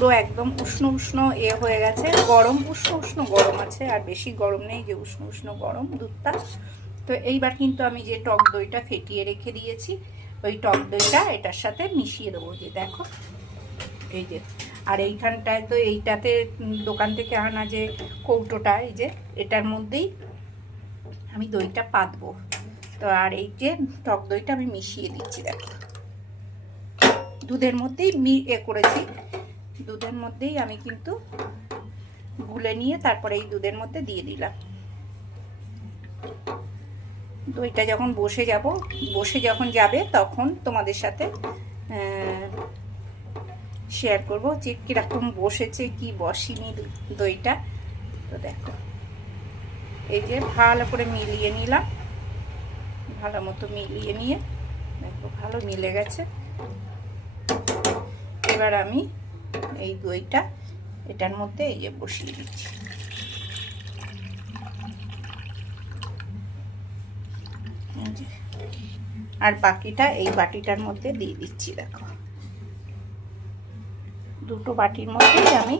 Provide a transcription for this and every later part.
পুরো একদম উষ্ণ উষ্ণ হয়ে গেছে, গরম, উষ্ণ উষ্ণ গরম আছে, আর বেশি গরম নেই, যে উষ্ণ উষ্ণ গরম দুধটা। তো এইবার কিন্তু আমি যে টক দইটা ফেটিয়ে রেখে দিয়েছি, ওই টক দইটা এটার সাথে মিশিয়ে দেবো। যে দেখো এই যে, আর এইখানটায় তো এইটাতে দোকান থেকে আনা যে কৌটোটা, এই যে এটার মধ্যেই আমি দইটা পাতবো। তো আর এই যে টক দইটা আমি মিশিয়ে দিচ্ছি, দেখো দুধের মধ্যেই করেছি, দুধের মধ্যেই আমি কিন্তু গুলে নিয়ে তারপরে এই দুধের মধ্যে দিয়ে দিলাম। দইটা যখন বসে যখন যাবে তখন তোমাদের সাথে শেয়ার করব যে কীরকম বসেছে কি বসিনি দইটা। তো দেখো এই যে ভালো করে মিলিয়ে নিলাম, ভালো মতো মিলিয়ে নিয়ে দেখো ভালো মিলে গেছে। এবার আমি এই দইটা এটার মধ্যে এই যে বসিয়ে দিচ্ছি। আর বাকিটা এই বাটিটার মধ্যে দিয়ে দিচ্ছি। দেখো দুটো বাটির মধ্যেই আমি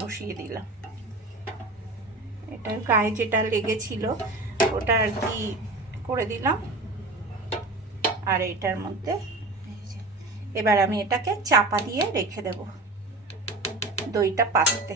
বসিয়ে দিলাম। এটার গায়ে যেটা লেগেছিল ওটা আর কি করে দিলাম, আর এটার মধ্যে এবার আমি এটাকে চাপা দিয়ে রেখে দেব দইটা পাততে।